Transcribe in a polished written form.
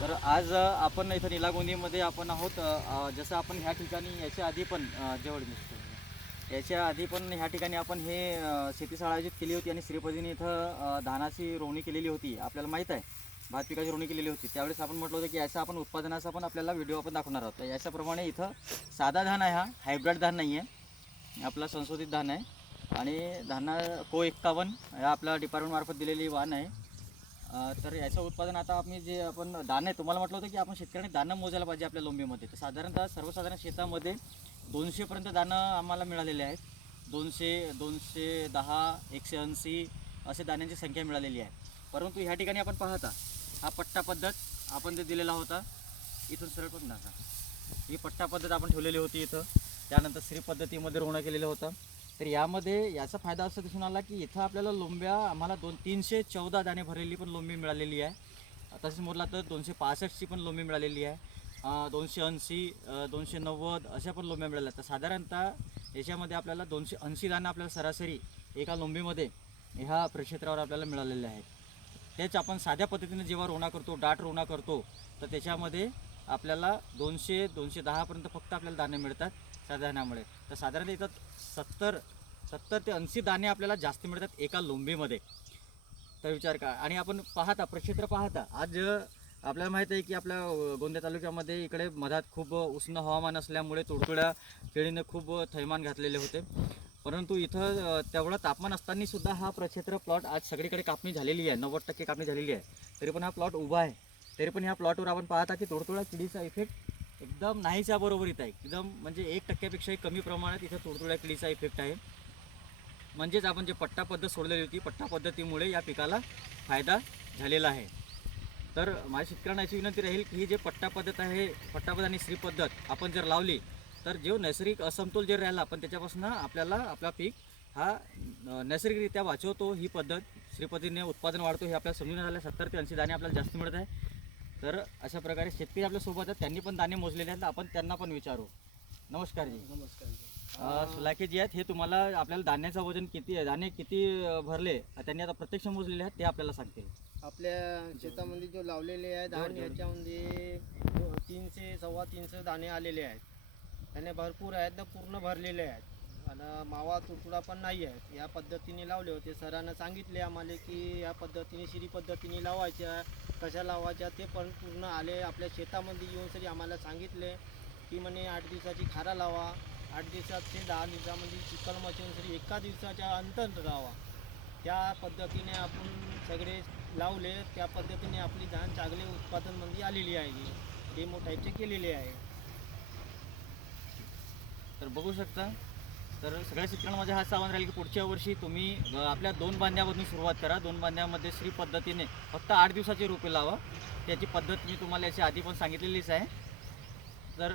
तर आज आपण इथं निलागोंदीमध्ये आपण आहोत. जसं आपण ह्या ठिकाणी याच्या आधी पण जवळ दिसतो, याच्या आधी पण ह्या ठिकाणी आपण हे शेतीशाळा आयोजित केली होती आणि श्रीपतीने इथं धानाची रोवणी केलेली होती. आपल्याला माहीत आहे भात पिकाची रोवणी केलेली होती. त्यावेळेस आपण म्हटलं होतं की याचा आपण उत्पादनाचा पण आपल्याला व्हिडिओ आपण दाखवणार आहोत. याच्याप्रमाणे इथं साधा धान आहे, हा हायब्रिड धान नाही आहे, आपला संशोधित धान आहे. आणि धाना को 51 हा आपला डिपार्टमेंटमार्फत दिलेली वाण आहे. तर याचं उत्पादन आता आम्ही जे आपण दाणे, तुम्हाला म्हटलं होतं की आपण शेतकऱ्यांनी दाणं मोजायला पाहिजे आपल्या लोंबीमध्ये. तर साधारणतः सर्वसाधारण शेतामध्ये 200पर्यंत दाणं आम्हाला मिळालेले आहेत. 200, 210, 180 असे दाण्यांची संख्या मिळालेली आहे. परंतु ह्या ठिकाणी आपण पाहता हा पट्टा पद्धत आपण ते दिलेला होता. इथून सरळ पण नका, ही पट्टा पद्धत आपण ठेवलेली होती इथं. त्यानंतर श्री पद्धतीमध्ये रोवणं केलेलं होतं. तर यामध्ये याचा फायदा असा दिसून आला की इथं आपल्याला लोंब्या आम्हाला 314 दाणे भरलेली पण लोंबी मिळालेली आहे. तसेच मोजला तर 265ची पण लोंबी मिळालेली आहे. 280, 290 अशा पण लोंब्या मिळाल्या. तर साधारणतः याच्यामध्ये आपल्याला 280 दाणे आपल्याला सरासरी एका लोंबीमध्ये ह्या प्रक्षेत्रावर आपल्याला मिळालेले आहेत. तेच आपण साध्या पद्धतीने जेव्हा रोवणा करतो, दाट रोवणा करतो, तर त्याच्यामध्ये आपल्याला 200, 210पर्यंत फक्त आपल्याला दाणे मिळतात साध्या धानामुळे. तर साधारणतः इथं 70 ते 80 दाणे आपल्याला जास्त मिळतात एका लोंबीमध्ये. तर विचार का. आणि आपण पाहता प्रक्षेत्र पाहता, आज आपल्याला माहीत आहे की आपल्या गोंदिया तालुक्यामध्ये इकडे मधात खूप उष्ण हवामान असल्यामुळे तुडतुड्या केळीने खूप थैमान घातलेले होते. परंतु इथं तेवढं तापमान असताना सुद्धा हा प्रक्षेत्र प्लॉट आज सगळीकडे कापणी झालेली आहे, 90% कापणी झालेली आहे. तरी पण हा प्लॉट उभा आहे. तरी पण ह्या प्लॉटवर आपण पाहता की तुडतुड्या किडीचा इफेक्ट एकदम नाहीच्या बरोबरीत आहे. एकदम म्हणजे 1%पेक्षाही कमी प्रमाणात इथं तुडतुड्या किडीचा इफेक्ट आहे. म्हणजेच आपण जे पट्टा पद्धत सोडलेली होती, पट्टा पद्धतीमुळे या पिकाला फायदा झालेला आहे. तर माझ्या शेतकऱ्यांना अशी विनंती राहील की ही जे पट्टा पद्धत आहे, पट्टा पद्धत आणि श्री पद्धत आपण जर लावली तर जो नैसर्गिक असमतोल जर राहिला पण त्याच्यापासून आपल्याला आपला पीक हा नैसर्गिकरित्या वाचवतो. ही पद्धत श्री पद्धतीने उत्पादन वाढतो हे आपल्याला समजून झालं. 70 ते 80 दाणे आपल्याला जास्त मिळत आहे. तर अशा प्रकारे शेतकरी आपल्यासोबत आहेत, त्यांनी पण दाणे मोजलेले आहेत. आपण त्यांना पण विचारू. नमस्कार जी. नमस्कार जी. सुलाखे जी आहेत, हे तुम्हाला आपल्याला धान्याचं वजन किती आहे, धान्य किती भरले त्यांनी आता प्रत्यक्ष मोजलेले आहेत ते आपल्याला सांगतील. आपल्या शेतामध्ये जो लावलेले आहे धान, याच्यामध्ये 300, 350 दाणे आलेले आहेत. त्याने भरपूर आहेत ना, पूर्ण भरलेले आहेत. आणि मावा तुडतुडा पण नाही आहे. या पद्धतीने लावले होते. सरांना सांगितले आम्हाला की या पद्धतीने श्री पद्धतीने लावायच्या, कशा लावायच्या, ते पण पूर्ण आले. आपल्या शेतामध्ये येऊन सरी आम्हाला सांगितले की म्हणे 8 दिवसाची खारा लावा, 8 दिवसात ते 10 दिवसामध्ये चिखल मचून सरी एका दिवसाच्या अंतर लावा. त्या पद्धतीने आपण सगळे लावले. त्या पद्धतीने आपली धान चांगले उत्पादनमध्ये आलेली आहे. डेमो टाईपचे केलेले आहे. तर बघू शकता. तर सगळ्या शेतकऱ्यांना माझं हाच आव्हान राहील की पुढच्या वर्षी तुम्ही आपल्या 2 बांध्यामधून सुरुवात करा. 2 बांध्यामध्ये श्री पद्धतीने फक्त 8 दिवसाची रोपे लावा. त्याची पद्धत मी तुम्हाला याच्या आधी पण सांगितलेलीच आहे. तर